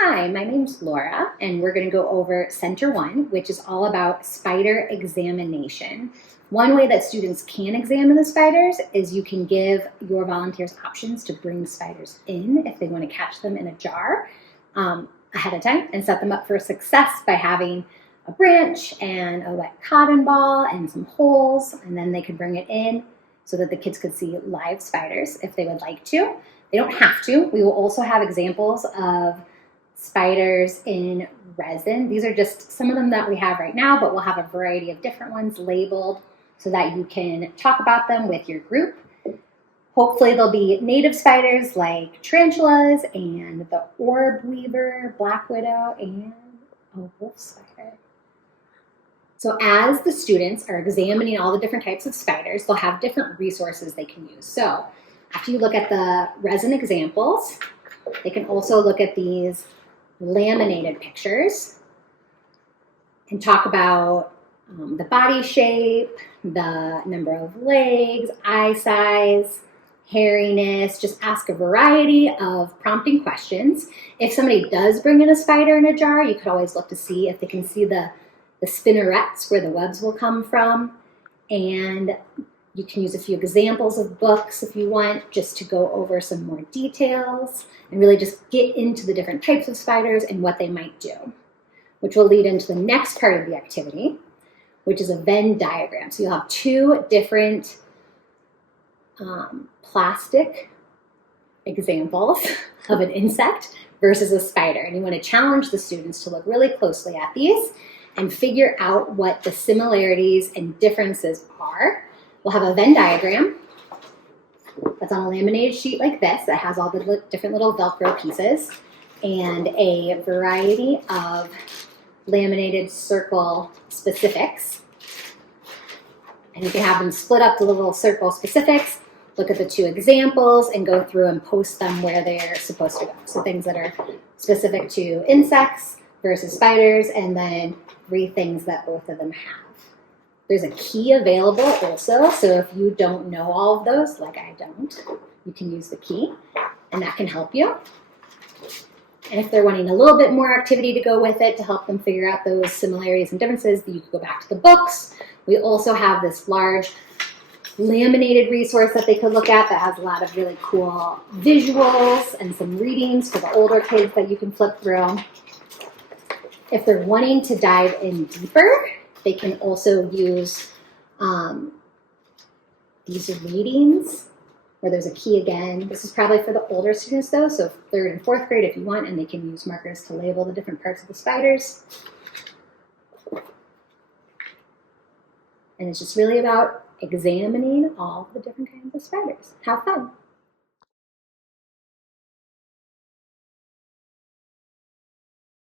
Hi, my name's Laura, and we're going to go over Center 1, which is all about spider examination. One way that students can examine the spiders is you can give your volunteers options to bring spiders in if they want to catch them in a jar ahead of time and set them up for success by having a branch and a wet cotton ball and some holes, and then they could bring it in so that the kids could see live spiders if they would like to. They don't have to. We will also have examples of spiders in resin. These are just some of them that we have right now, but we'll have a variety of different ones labeled so that you can talk about them with your group. Hopefully there'll be native spiders like tarantulas and the orb weaver, black widow, and a wolf spider. So as the students are examining all the different types of spiders, they'll have different resources they can use. So after you look at the resin examples, they can also look at these laminated pictures and talk about the body shape, the number of legs, eye size, hairiness. Just ask a variety of prompting questions. If somebody does bring in a spider in a jar, you could always look to see if they can see the spinnerets where the webs will come from. And you can use a few examples of books if you want, just to go over some more details and really just get into the different types of spiders and what they might do, which will lead into the next part of the activity, which is a Venn diagram. So you'll have two different plastic examples of an insect versus a spider. And you want to challenge the students to look really closely at these and figure out what the similarities and differences are. We'll have a Venn diagram that's on a laminated sheet like this that has all the different little Velcro pieces and a variety of laminated circle specifics. And you can have them split up the little circle specifics, look at the two examples, and go through and post them where they're supposed to go. So things that are specific to insects versus spiders, and then 3 things that both of them have. There's a key available also, so if you don't know all of those, like I don't, you can use the key, and that can help you. And if they're wanting a little bit more activity to go with it to help them figure out those similarities and differences, you can go back to the books. We also have this large laminated resource that they could look at that has a lot of really cool visuals and some readings for the older kids that you can flip through. If they're wanting to dive in deeper, they can also use these readings where there's a key again. This is probably for the older students though, so 3rd and 4th grade if you want, and they can use markers to label the different parts of the spiders. And it's just really about examining all the different kinds of spiders. Have fun.